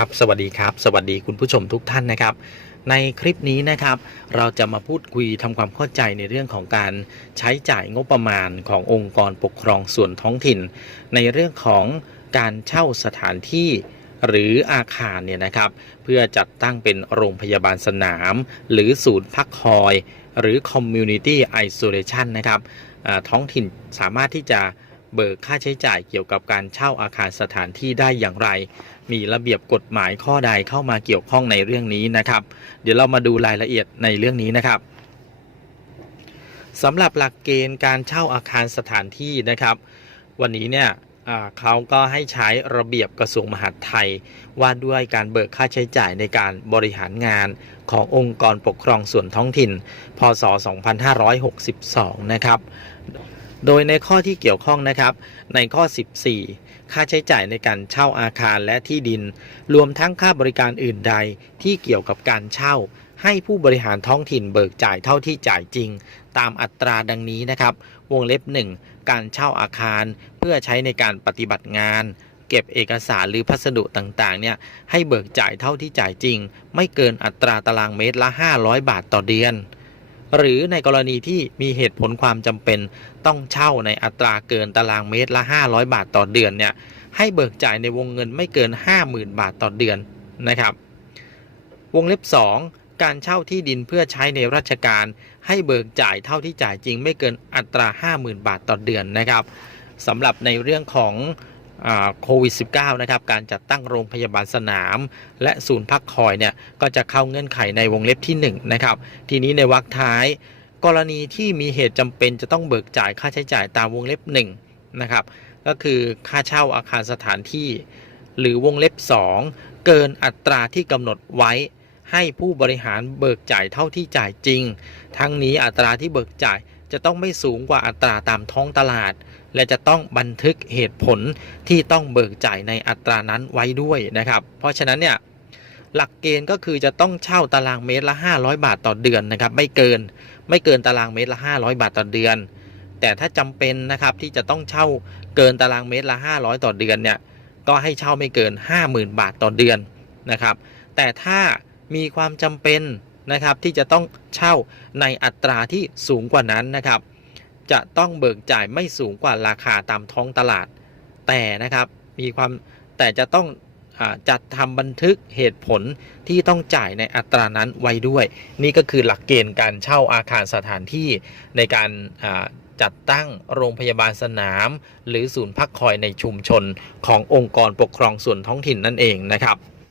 ครับสวัสดีครับ สวัสดีคุณผู้ชมทุกท่านนะครับ ในคลิปนี้นะครับ เราจะมาพูดคุยทำความเข้าใจในเรื่องของการใช้จ่ายงบประมาณขององค์กรปกครองส่วนท้องถิ่น ในเรื่องของการเช่าสถานที่หรืออาคารเนี่ยนะครับ เพื่อจัดตั้งเป็นโรงพยาบาลสนาม หรือศูนย์พักคอย หรือ Community Isolation นะครับท้องถิ่นสามารถที่จะ เบิกค่าใช้จ่ายเกี่ยวกับการเช่าอาคารสถานที่ได้อย่างไร มีระเบียบกฎหมายข้อใดเข้ามาเกี่ยวข้องในเรื่องนี้นะครับ เดี๋ยวเรามาดูรายละเอียดในเรื่องนี้นะครับสำหรับหลักเกณฑ์การเช่าอาคารสถานที่นะครับ วันนี้เนี่ยเขาก็ให้ใช้ระเบียบกระทรวงมหาดไทย ว่าด้วยการเบิกค่าใช้จ่ายในการบริหารงานขององค์กรปกครองส่วนท้องถิ่น พศ 2562 นะครับ โดยในข้อที่เกี่ยวข้องนะครับ ในข้อ 14 ค่าใช้จ่ายในการเช่าอาคารและที่ดิน รวมทั้งค่าบริการอื่นใดที่เกี่ยวกับการเช่า ให้ผู้บริหารท้องถิ่นเบิกจ่ายเท่าที่จ่ายจริง ตามอัตราดังนี้นะครับ วงเล็บ 1 การเช่าอาคาร เพื่อใช้ในการปฏิบัติงาน เก็บเอกสารหรือพัสดุต่างๆเนี่ยให้เบิกจ่ายเท่าที่จ่ายจริง ไม่เกินอัตราตารางเมตรละ 500 บาทต่อเดือน หรือในกรณีที่มีเหตุผลความจำเป็น ต้องเช่าในอัตราเกินตารางเมตรละ 500 บาทต่อเดือนเนี่ยให้เบิกจ่ายในวงเงินไม่เกิน 50,000 บาทต่อเดือนนะครับ วงเล็บ 2 การเช่าที่ดินเพื่อใช้ในราชการ ให้เบิกจ่ายเท่าที่จ่ายจริงไม่เกินอัตรา 50,000 บาทต่อเดือนนะครับสำหรับในเรื่องของ โควิด -19 นะครับการจัดตั้งโรงพยาบาลสนาม และศูนย์พักคอยเนี่ยก็จะเข้าเงื่อนไขในวงเล็บที่1นะครับทีนี้ในวรรคท้าย กรณีที่มีเหตุจำเป็นจะต้องเบิกจ่ายค่าใช้จ่ายตามวงเล็บ1นะครับก็คือค่าเช่าอาคารสถานที่ หรือวงเล็บ 2 เกินอัตราที่กำหนดไว้ ให้ผู้บริหารเบิกจ่ายเท่าที่จ่ายจริง ทั้งนี้อัตราที่เบิกจ่าย จะต้องไม่สูงกว่าอัตราตามท้องตลาด และจะต้องบันทึกเหตุผลที่ต้องเบิกจ่ายในอัตรานั้นไว้ด้วยนะครับ เพราะฉะนั้นเนี่ยหลักเกณฑ์ก็คือจะต้องเช่าตารางเมตรละ 500 บาทต่อเดือนนะครับไม่เกินไม่เกินตารางเมตรละ 500 บาทต่อเดือน แต่ถ้าจำเป็นนะครับที่จะต้องเช่าเกินตารางเมตรละ 500 ต่อเดือนเนี่ยก็ให้เช่าไม่เกิน 50,000 บาทต่อเดือนนะครับ แต่ถ้ามีความจำเป็น นะครับที่จะต้องเช่าในอัตราที่สูงกว่านั้นนะครับ จะต้องเบิกจ่ายไม่สูงกว่าราคาตามท้องตลาด แต่นะครับมีความแต่จะต้องอจัดทำบันทึกเหตุผลที่ต้องจ่ายในอัตรานั้นไว้ด้วย นี่ก็คือหลักเกณฑ์การเช่าอาคารสถานที่ในการจัดตั้งโรงพยาบาลสนาม หรือศูนย์พักคอยในชุมชนขององค์กรปกครองส่วนท้องถิ่นนั่นเองนะครับ